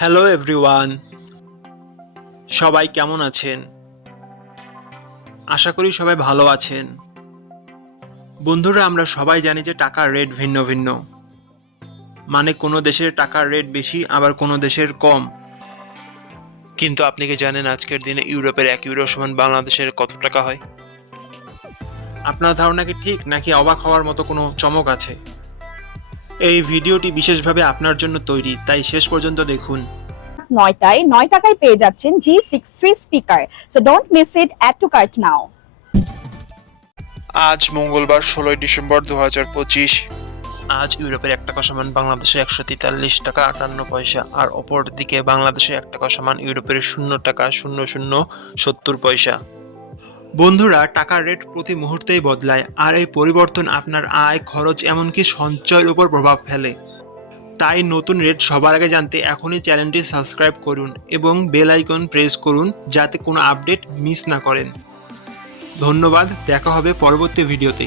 Hello everyone, সবাই কেমন আছেন? আশা করি সবাই ভালো আছেন। বন্ধুরা, আমরা সবাই জানি যে টাকার রেট ভিন্ন ভিন্ন। মানে কোনো দেশের টাকার রেট বেশি, আবার কোনো দেশের কম। কিন্তু আপনি কি জানেন আজকের দিনে ইউরোপের 1 ইউরো সমান বাংলাদেশের কত টাকা হয়? আপনার ধারণা কি ঠিক, নাকি অবাক হওয়ার মতো কোনো চমক আছে? এই ভিডিওটি বিশেষভাবে আপনার জন্য তৈরি, তাই শেষ পর্যন্ত দেখুন। 9টায় 9 টাকায় পেয়ে যাচ্ছেন G63 speaker. So don't miss it, add to cart now. আজ মঙ্গলবার 16ই ডিসেম্বর 2025। আজ ইউরোপের 1 টাকা সমান বাংলাদেশের 143 টাকা 58 পয়সা, আর অপর দিকে বাংলাদেশের 1 টাকা সমান ইউরোপের 0 টাকা 0070 পয়সা। বন্ধুরা, টাকার রেট প্রতি মুহূর্তেই বদলায়, আর এই পরিবর্তন আপনার আয়, খরচ, এমনকি সঞ্চয়ের উপর প্রভাব ফেলে। তাই নতুন রেট সবার আগে জানতে এখনই চ্যানেলটি সাবস্ক্রাইব করুন এবং বেল আইকন প্রেস করুন, যাতে কোনো আপডেট মিস না করেন। ধন্যবাদ, দেখা হবে পরবর্তী ভিডিওতে।